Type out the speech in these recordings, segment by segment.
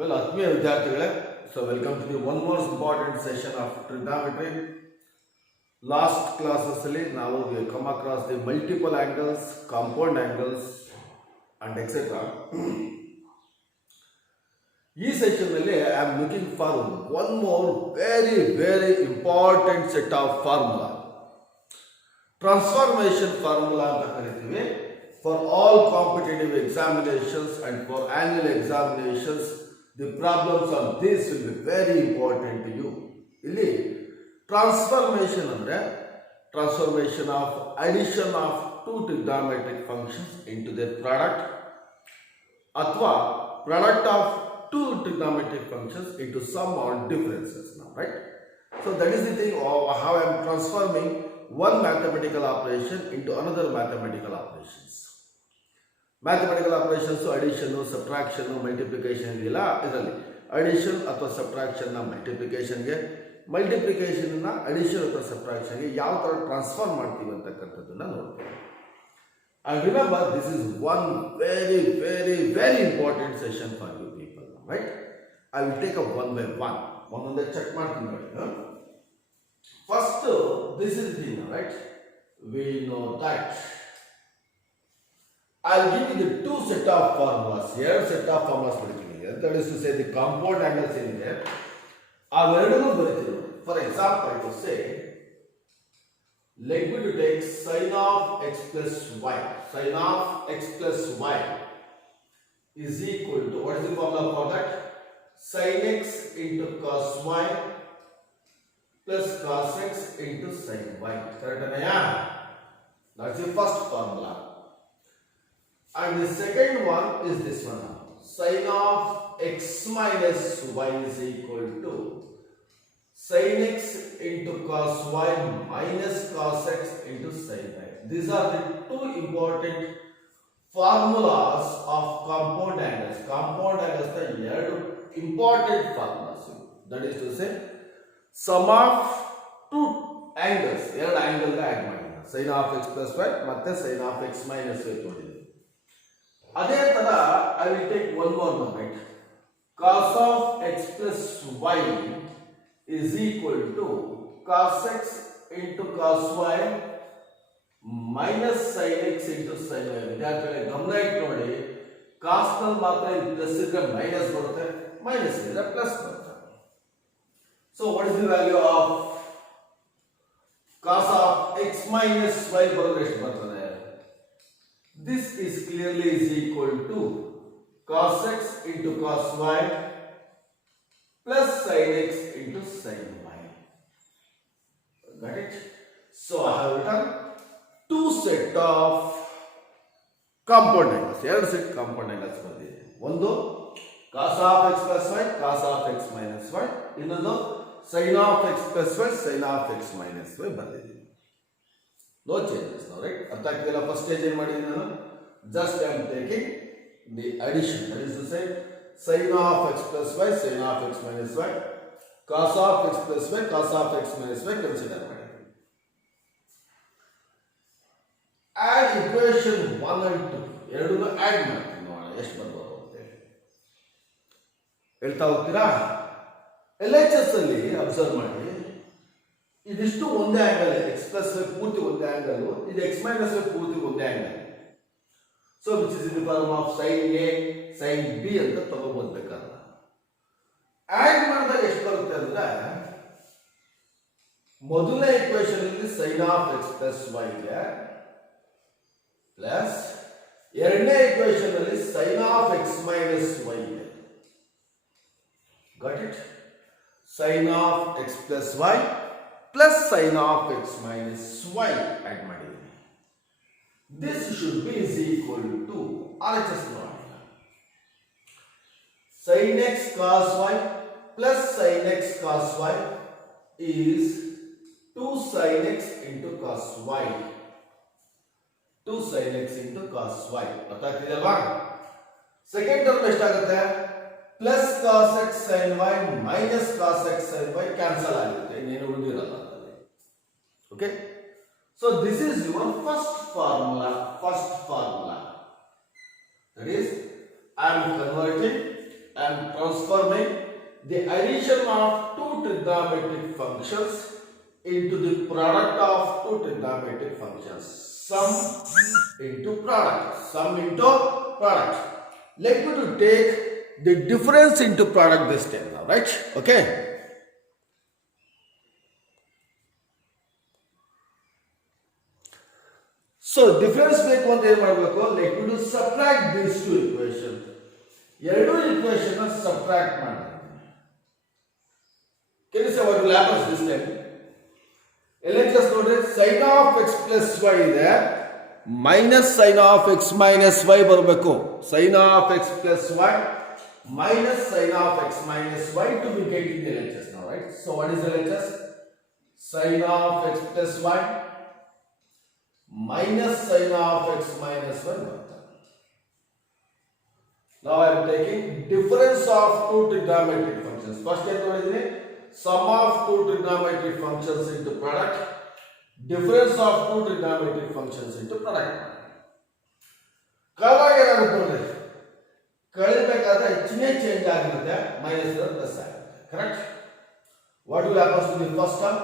Well, ಆತ್ಮೀಯ ವಿದ್ಯಾರ್ಥಿಗಳೇ, so welcome to the one more important session of trigonometry. Last classes ಅಲ್ಲಿ ನಾವು we come across the multiple angles, compound angles and etc. ಈ session ನಲ್ಲಿ I am looking for one more very important set of formula. Transformation formula ಅಂತ ಕರಿತೀವಿ. For all competitive examinations and for annual examinations, the problems of this will be very important to you. ಇಲ್ಲಿ transformation ಅಂದರೆ transformation of addition of two trigonometric functions into their product ಅಥವಾ product of two trigonometric functions into sum or differences now, right? So that is the thing of how I am transforming one mathematical operation into another mathematical operations. Mathematical operations addition, subtraction, multiplication ಇದೆಲ್ಲ ಇದರಲ್ಲಿ addition ಅಥವಾ subtraction ನ multiplication ಗೆ, multiplication ನ addition ಅಥವಾ subtraction ಗೆ ಯಾವ ತರ ಟ್ರಾನ್ಸ್ಫಾರ್ಮ್ ಮಾಡ್ತೀವಿ ಅಂತಕ್ಕಂಥದ್ದನ್ನ ನೋಡ್ತೀವಿ. And remember, this is one very important session for you people, right? I will take up one by one. ಒಂದೊಂದೇ ಚೆಕ್ ಮಾಡ್ತೀನಿ ನೋಡಿ. First, this is the thing, right? We know that I'll give you the two set of formulas. Here set of formulas ಬರೀತೀನಿ. That is to say the compound angles ಏನಿದೆ ಅವೆರಡನ್ನೂ ಬರೀತೀನಿ. For example, to say, let me to take sin of x plus y. Sin of x plus y is equal to, what is the formula for that? Sin x into cos y plus cos x into sin y. Correct anaya? That's the first formula. And the second one is this one. Sin of x minus y is equal to sin x into cos y minus cos x into sin y. These are the two important formulas of compound angles. Compound angles are ಎರಡು important formulas. That is to say, sum of two angles, ಎರಡು angle ಗೆ add ಮಾಡಿ. Sin of x plus y ಮತ್ತೆ sin of x minus y ಕೊಟ್ಟಿದ್ದೀವಿ. ಅದೇ ತರ I will take one more one, right? Cos of x plus y is equal to cos x into cos y minus sin x into sin y. ವಿದ್ಯಾರ್ಥಿಗಳೇ ಗಮನ ಇಟ್ಟು ನೋಡಿ, ಕಾಸ್ ನಲ್ಲಿ ಮಾತ್ರ plus ಇದ್ರೆ ಮೈನಸ್ ಬರುತ್ತೆ, ಮೈನಸ್ ಇದ್ರೆ ಪ್ಲಸ್ ಬರುತ್ತೆ. So what is the value of cos of x minus y ಬರೋದು ಎಷ್ಟು ಬರ್ತದೆ? This is clearly is equal to cos x into cos y plus sin x into sin y. Got it? So I have written two set of compound angles. ಎರಡು set compound angles ಬಂದಿದೆ. ಒಂದು cos of x plus y, cos of x minus y. ಇನ್ನೊಂದು sin of x plus y, sin of x minus y ಬಂದಿದೆ. No changes now, right? ಅರ್ಥ ಆಗ್ತಿಲ್ಲ. First stage ಏನು ಮಾಡಿದ್ದೀನಿ ನಾನು? Just I am taking the addition. That is to say, sin of x plus y, sin of x minus y, cos of x plus y, cos of x minus y consider ಮಾಡಿದ್ದೀನಿ. Add equation 1 and 2. ಎರಡನ್ನೂ add ಮಾಡ್ತೀನಿ, ನೋಡೋಣ ಎಷ್ಟು ಬರ್ಬೋದು ಅಂತ ಹೇಳಿ. ಹೇಳ್ತಾ ಹೋಗ್ತೀರಾ? LHS ಅಲ್ಲಿ ಅಬ್ಸರ್ವ್ ಮಾಡಿ, ಇದಿಷ್ಟು ಒಂದೇ ಆಂಗಲ್, ಎಕ್ಸ್ ಪ್ಲಸ್ ವೈ ಪೂರ್ತಿ ಒಂದೇ ಆಂಗಲ್, ಇದು ಎಕ್ಸ್ ಮೈನಸ್ ವೈ ಪೂರ್ತಿ ಒಂದೇ angle. So which is in the form of sine A sine B ಅಂತ ತಗೋಬೋದ್ಬೇಕಾದ್ರೆ ಆಡ್ ಮಾಡಿದಾಗ ಎಷ್ಟು ಬರುತ್ತೆ ಅಂದ್ರೆ, ಮೊದಲನೇ ಈಕ್ವೇಶನ್ ಅಲ್ಲಿ sine of X plus Y ಇದೆ ಪ್ಲಸ್ ಎರಡನೇ ಈಕ್ವೇಶನ್ ಅಲ್ಲಿ sine of X minus Y ಇದೆ. Got it? Sine of X plus Y plus sin of x minus y add ಮಾಡಿದ್ದೀನಿ. This should be is equal to RHS ನೋಡಿ, sin x cos y plus sin x cos y is 2 sin x into cos y. 2 sin x into cos y. ಅರ್ಥ ಆಗ್ತಿದೆಯಲ್ವಾ? Second term ಎಷ್ಟಾಗುತ್ತೆ? Plus cos x sin y minus cos x sin y cancel ಆಗುತ್ತೆ, ಇನ್ನೇನು ಉಳಿದಿರಲ್ಲ. Okay, so this is your first formula. That is, I am converting and transforming the addition of two trigonometric functions into the product of two trigonometric functions. Sum into product. Let me to take the difference into product this time now, right? Okay. So difference ಬೇಕು ಅಂತ ಏನು ಮಾಡಬೇಕು? Let me to subtract these two equations. ಎರಡು equation subtract ಮಾಡಿ. Can you say what will happen this time? LHS ನೋಡ್ರಿ sin of x plus y ಇದೆ minus sin of x minus y ಬರಬೇಕು. sin of x plus y minus sin of x minus y to be getting the LHS now, right? So what is LHS? Sin of x plus y minus sin of x minus y. Now I am taking difference of two trigonometric functions. First ಏನು ನೋಡಿದ್ರೆ sum of two trigonometric functions into product, difference of two trigonometric functions into product. ಕಳೆದಾಗ ಏನಾಗುತ್ತೆ ನೋಡಿ, ಕಳಿಬೇಕಾದ್ರೆ ಚಿಹ್ನೆ change ಆಗಿರುತ್ತೆ, minus plus ಆಗುತ್ತೆ. Correct? What will happen to the first term?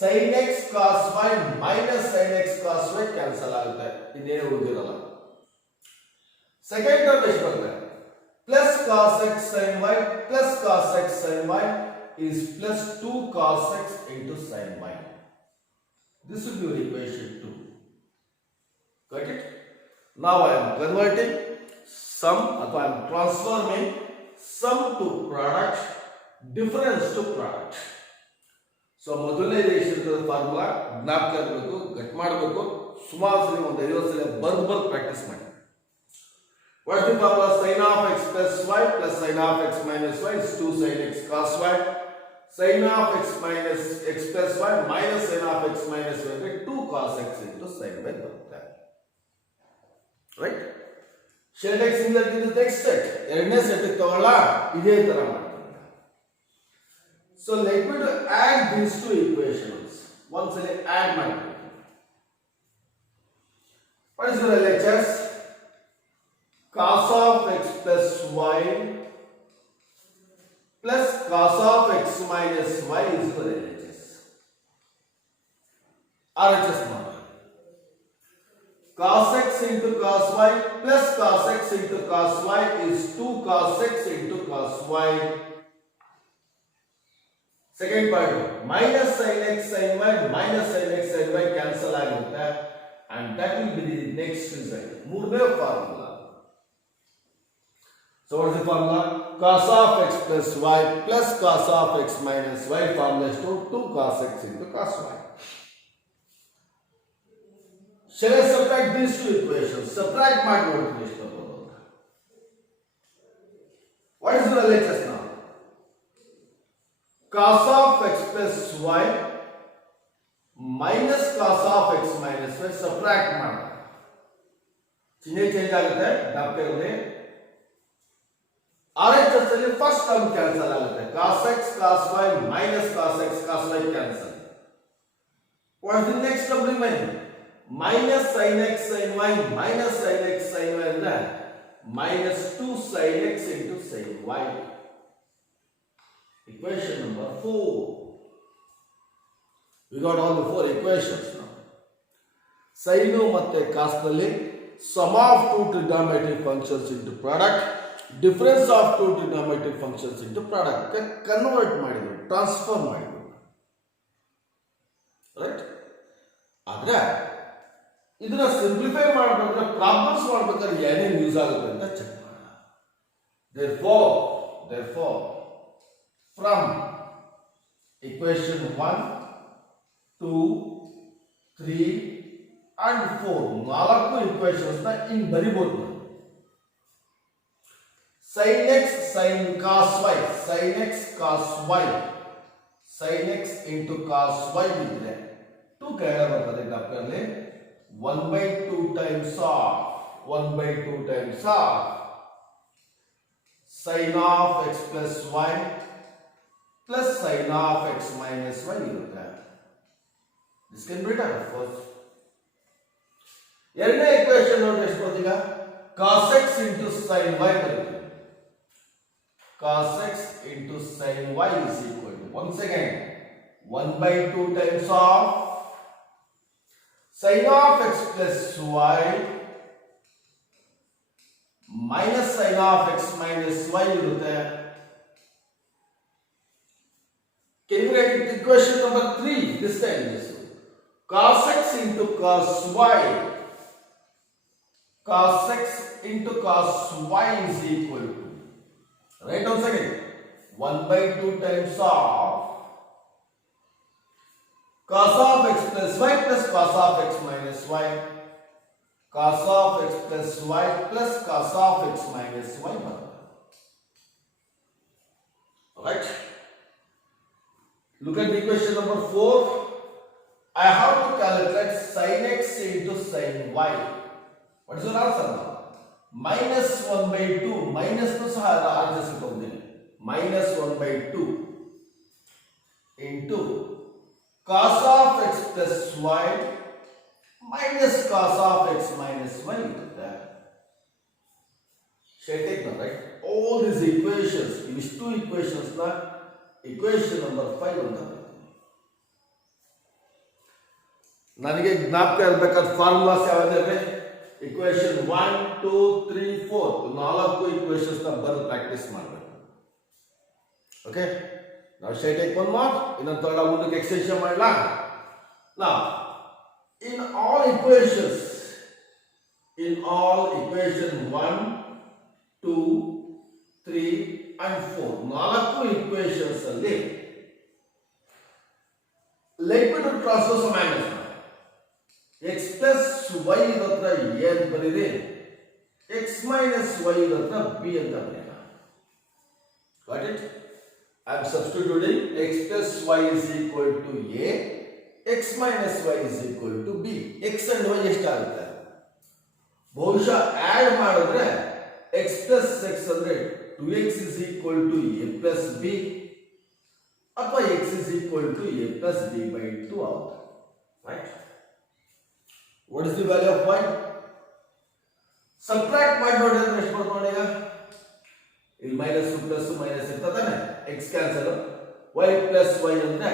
sin x cos y minus sin x cos y cancel ಆಗುತ್ತೆ, ಇನ್ನೇನು ಉಳಿದಿರಲ್ಲ. Second term ಎಷ್ಟು ಬರುತ್ತೆ? plus cos x sin y plus cos x sin y is plus 2 cos x into sin y. This will be your equation 2. Got it? Now I am converting sum, or I am transforming sum to product, difference to product. So ಮೊದಲನೇ ದೇಶದ formula ಜ್ಞಾಪಕ ಇರಬೇಕು, ಗಟ್ ಮಾಡಬೇಕು, ಸುಮಾರು ಸಲ ಒಂದು 50 ಸಲ ಬರ್ದು ಪ್ರಾಕ್ಟೀಸ್ ಮಾಡಿ. What is the formula? Sin of x plus y plus sin of x minus y is 2 sin x cos y. Sin of x minus x plus y minus sin of x minus y is 2 cos x into sin y. Right? Shall take similar to the next set. ಎರಡನೇ set ತಗೊಳ್ಳ ಇದೇ ತರ ಮಾಡ್ತೀನಿ. So let me to add these two equations. Once I add ಮಾಡ್ತೀನಿ. What is your LHS? Cos of x plus y plus cos of x minus y is your LHS. RHS model. Cos x into cos y plus cos x into cos y is 2 cos x into cos y. Second part, minus sin x sin y minus sin x sin y cancel ಆಗುತ್ತೆ, and that will be the next result. ಮೂರನೇ formula. So what is the formula? Cos of x plus y plus cos of x minus y formula is 2 cos x into cos y. Shall I subtract these two equations? Subtract ಮಾಡಿ ನೋಡ್ತೀನಿ ಎಷ್ಟು ಬರೋದು. What is the LHS now? Cos of x plus y minus cos of x minus y subtract ಮಾಡಿ. ಚಿಹ್ನೆ change ಆಗುತ್ತೆ, ಜ್ಞಾಪಕ ಇರಲಿ. RHS ಅಲ್ಲಿ ಫಸ್ಟ್ ಟರ್ಮ್ ಕ್ಯಾನ್ಸಲ್ ಆಗುತ್ತೆ, cos x cos y minus cos x cos y cancel. What is the next term remaining? Minus sin x sin y minus sin x sin y ಅಂದ್ರೆ minus 2 sin x into sin y. Equation number 4. We got all the 4 equations now. Sin ಮತ್ತೆ cos ನಲ್ಲಿ sum of two trigonometric functions into product, difference of two trigonometric functions into product convert ಮಾಡಿದ್ರು, transform ಮಾಡಿದ್ರು. Right? ಆದ್ರೆ ಇದನ್ನ simplify ಮಾಡಬೇಕಾದ್ರೆ, problems ಮಾಡಬೇಕಾದ್ರೆ ಏನೇನು use ಆಗುತ್ತೆ ಅಂತ ಚೆಕ್ ಮಾಡೋಣ. Therefore from equation 1 2 3 and 4 ನಾಲ್ಕು equations ನ ಹಿಂಗ್ ಬರಿಬಹುದು. sin x sin cos y, sin x cos y, sin x into cos y ಇದ್ರೆ 2 ಕೆಳಗೆ ಬರ್ತದೆ ಜ್ಞಾಪಕದಲ್ಲಿ. 1/2 times of 1/2 times of sin of x plus y plus sin of x minus y ಇರುತ್ತೆ. This can be done of course. ಎರಡನೇ equation ನೋಡಿ ಎಷ್ಟು ಬರ್ತದೆ ಈಗ? cos x into sin y ಬರುತ್ತೆ. cos x into sin y is equal to, once again, 1 by 2 times of sin of x plus y minus sin of x minus y irutte. Can you write equation number 3 this time? This cos x into cos y, cos x into cos y is equal to, right, once again, 1 by 2 times of cos of x plus y plus cos of x minus y, cos of x plus y plus cos of x minus y. Alright, look at the equation number 4. I have to calculate sin x into sin y. What is your answer now? Minus 1 by 2, minus to minus 1 by 2 into cos of x plus y minus cos of x minus y. Shall I take them, right? All these equations, these two equations, equation number 5 ಅಂತ ನನಗೆ ಜ್ಞಾಪಕ ಇರಬೇಕಾದ formulas ಯಾವ್ದಾವೆ? Equation 1 2 3 4 ನಾಲ್ಕು equations ನ ಬರೆದು practice ಮಾಡಬೇಕು. Okay, ನಾವು ಶೈ take one mark, ಇನ್ನೊಂದು ಥರ್ಡ್ ಮುಂದಕ್ಕೆ ಎಕ್ಸ್ಟೆನ್ಷನ್ ಮಾಡಲಾ? Now in all equation 1 2 3 and 4 ನಾಲ್ಕು ಈಕ್ವೇಷನ್ಸ್ ಅಲ್ಲಿ let me do transverse minus x plus y ಇರೋದ್ರ a ಅಂತ ಬರೀರಿ, x minus y ಇರೋದ್ರ b ಅಂತ ಬರೀರಿ. Got it? I am substituting x plus y is equal to a, x minus y is equal to b. x and y ಎಷ್ಟಾಗುತ್ತೆ? ಬಹುಶಃ add ಮಾಡಿದ್ರೆ x plus x ಅಂದ್ರೆ 2x is equal to a plus b ಅಥವಾ x is equal to a plus b by 2 ಆಗುತ್ತೆ. Right? What is the value of y? Subtract ಮಾಡಿದ್ರೆ ಎಷ್ಟು ಬರುತ್ತೆ ನೋಡಿ? ಈಗ ಇಲ್ಲಿ ಮೈನಸ್ ಪ್ಲಸ್ ಮೈನಸ್ ಇರ್ತದಾನೆ, x cancel, y plus y ಅಂದ್ರೆ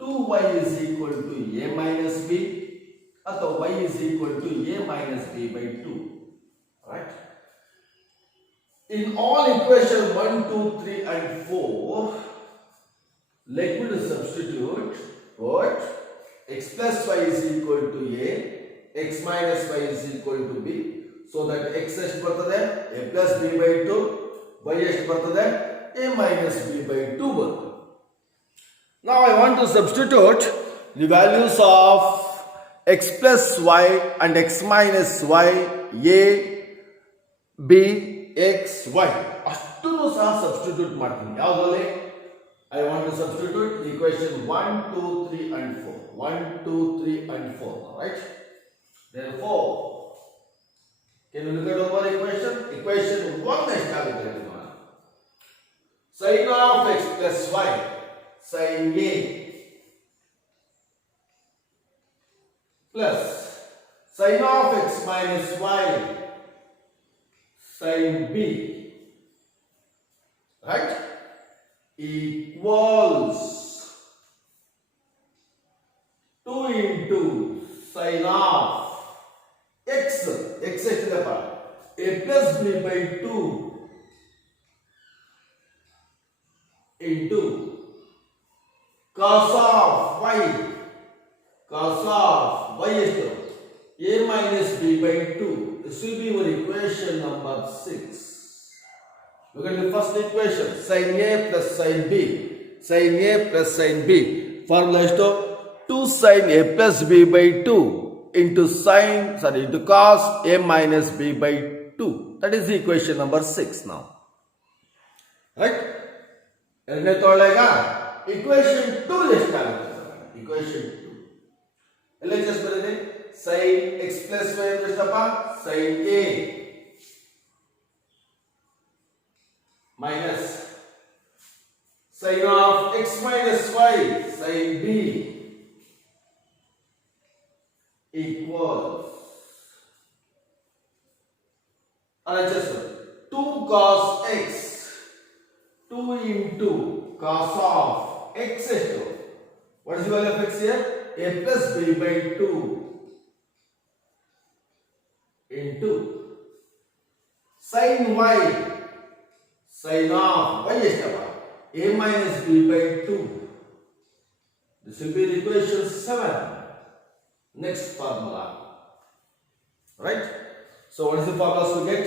2y is equal to a minus b ಅಥವಾ y is equal to a minus b by 2. Right? In all equation 1 2 3 and 4, let me substitute what x plus y is equal to a, x minus y is equal to b, so that x ಎಷ್ಟು ಬರ್ತದೆ? a plus b by 2, y ಎಷ್ಟು ಬರ್ತದೆ? a minus b by 2 ಬರ್ತದೆ. Now I want to substitute the values of x plus y and x minus y, a, b, x, y ಅಷ್ಟನ್ನು ಸಹ substitute ಮಾಡ್ತೀನಿ. ಯಾವುದರಲ್ಲಿ? I want to substitute the equation 1 2 3 and 4, 1 2 3 and 4, right? Therefore, can you look at one equation? Equation 1 ಎಷ್ಟಾಗುತ್ತೆ ನೋಡಿ? sin of x plus y sin a plus sin of x minus y sin b, right, equals 2 into sin of x ಎಷ್ಟಿದೆಪ್ಪ? a plus b by 2 into cos of y ಎಷ್ಟು? a minus b by 2. This will be your equation number 6. Look at the first equation, sin a plus sin b, sin a plus sin b. Formula ಎಷ್ಟು? 2 sin a plus b by 2 into into cos a minus b by 2. That is the equation number 6 now. Right? ಎರಡನೇ ತೊಳೆಗ equation 2 ಎಷ್ಟಾಗುತ್ತೆ? equation 2 ಎಲ್ಲ just ಬರೆದೆ sin x plus y ಅಂದ್ರೆ ಎಷ್ಟಪ್ಪ? sin a minus sin of x minus y sin b equals just 2 cos x 2 into cos of x ಎಷ್ಟು? What is the value of x here? A plus b by 2 into sin y. Sin of y ಎಷ್ಟಪ್ಪ? A minus b by 2. This will be equation 7. Next formula. Right? So what is the formula to get?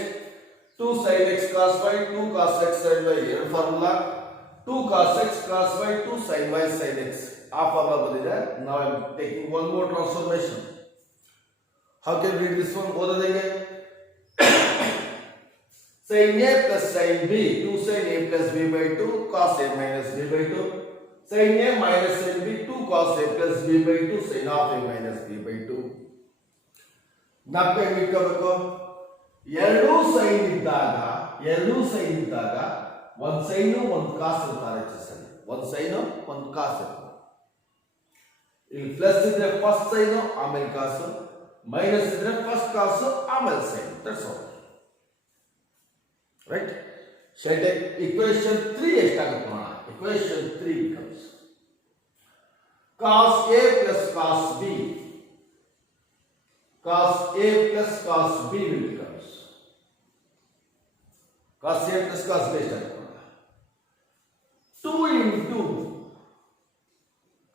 2 sin x cos y, 2 cos x sin y. Here formula 2 cos x cos y, 2 sin y sin x. Our formula ಬಂದಿದೆ. Now I am taking one more transformation. How can we read this one? ಓದೋದಕ್ಕೆ sin a plus sin b, 2 sin a plus b by 2 cos a minus b by 2. Sin a minus sin b, 2 cos a plus b by 2 sin of a minus b by 2. ನಾಲ್ಕು ಇಟ್ಕೋಬೇಕು. ಎರಡು sign ಇದ್ದಾಗ ಒಂದು sign ಒಂದು ಕಾಸು ಇರ್ತಾರೆ ಹೆಚ್ಚಿಸಲಿ. ಒಂದು sign ಒಂದು ಕಾಸು ಇರ್ತದೆ. ಇಲ್ಲಿ ಪ್ಲಸ್ ಇದ್ರೆ ಫಸ್ಟ್ ಸೈನು ಆಮೇಲೆ ಕಾಸು, ಮೈನಸ್ ಇದ್ರೆ ಫಸ್ಟ್ ಕಾಸು ಆಮೇಲೆ sine. That's all. Right? Shall I take equation 3 ಎಷ್ಟಾಗುತ್ತೆ ನೋಡೋಣ. Equation 3 becomes cos a plus cos b. Cos a plus cos b will becomes cos a plus cos b ಎಷ್ಟಾಗುತ್ತೆ ನೋಡೋಣ. 2 into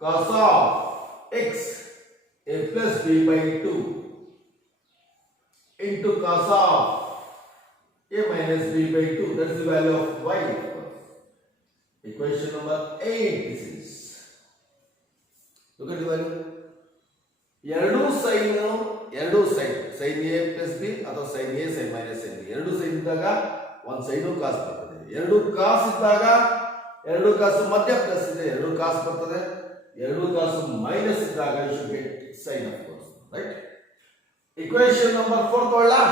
cos of x a plus b by 2 into cos of a minus b by 2. That is the value of y. Equation number 8 this is. Look at the value. ಎರಡು sin sin a plus b ಅಥವಾ sin a sin minus sin b. ಎರಡು sin ಇದ್ದಾಗ ಒಂದು sign ಕಾಸು ಬರ್ತದೆ. ಎರಡು ಕಾಸು ಇದ್ದಾಗ ಎರಡು ಕಾಸು ಮಧ್ಯ ಪ್ಲಸ್ ಇದೆ, ಎರಡು ಕಾಸು ಬರ್ತದೆ. ಎರಡು ಕಾಸು ಮೈನಸ್ ಇದ್ದಾಗ you should get sin of course. Right? Equation number 4 ತಗೊಳ್ಳಾ.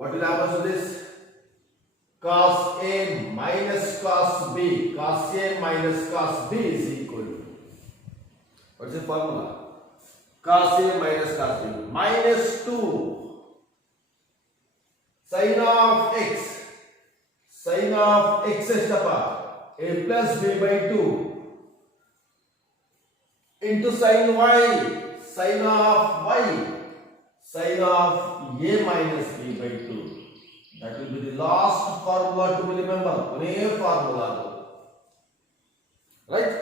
What will happen to this? Cos a minus cos b. Cos a minus cos b is equal to, what is the formula? Cos a minus cos b. Minus 2 sin of x. Sin of x ಎಷ್ಟಪ್ಪ? a plus b by 2 into sin y. Sin of y. Sin of a minus b by 2. That will be the last formula to be remembered. One formula. Right?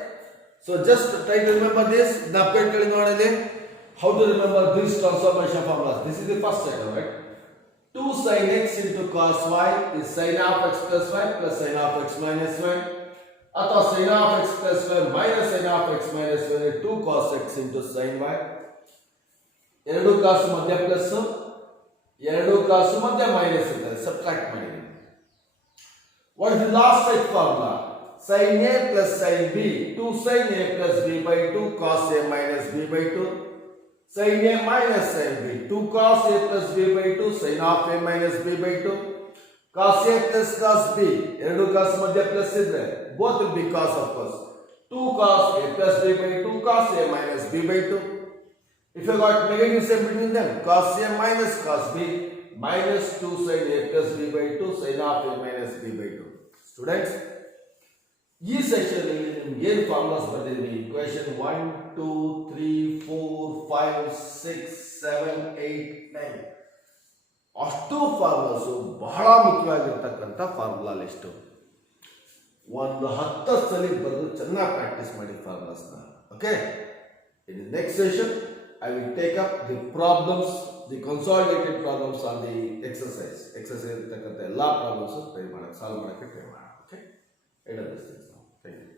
So just try to remember this. How to remember these transformation formulas? This is the first set, right? 2 sin x into cos y is sin of x plus y plus sin of x minus y. Or sin of x plus y minus sin of x minus y is 2 cos x into sin y. ಎರಡು ಕಾಸು ಮಧ್ಯ plus, ಎರಡು ಕಾಸು ಮಧ್ಯ minus ಇರ್ತದೆ. Subtract ಮಾಡಿ. What is the last type formula? sin a plus sin b. 2 sin a plus b by 2 cos a minus b by 2. Sin a minus sin b. 2 cos a plus b by 2 sin of a minus b by 2. Cos a plus cos b. ಎರಡು ಕಾಸು ಮಧ್ಯ plus ಇದ್ರೆ both will be cos of course. 2 cos a plus b by 2 cos a minus b by 2. If you got negative sign between them, cos a minus cos b minus 2 sin a plus b by 2 sin of a minus b by 2. Students, ಈ section ಅಲ್ಲಿ ನಿಮ್ಗೆ ಏನು formulas ಬರ್ತಿದೀನಿ? Equation 1 2 3 4 5 6 7 8 9 ಅಷ್ಟು formulas ಬಹಳ ಮುಖ್ಯವಾಗಿರ್ತಕ್ಕಂಥ formula list. ಒಂದು 10 ಸಲ ಬರೆದು ಚೆನ್ನಾಗಿ ಪ್ರಾಕ್ಟೀಸ್ ಮಾಡಿ ಫಾರ್ಮುಲಾಸ್ನ. Okay, in the next session I will take up the problems, the consolidated problems on the exercise. Exercise takante ella problems try ಮಾಡಕ್ಕೆ solve ಮಾಡಕ್ಕೆ try ಮಾಡೋಣ. Okay, end of this thing now. Thank you.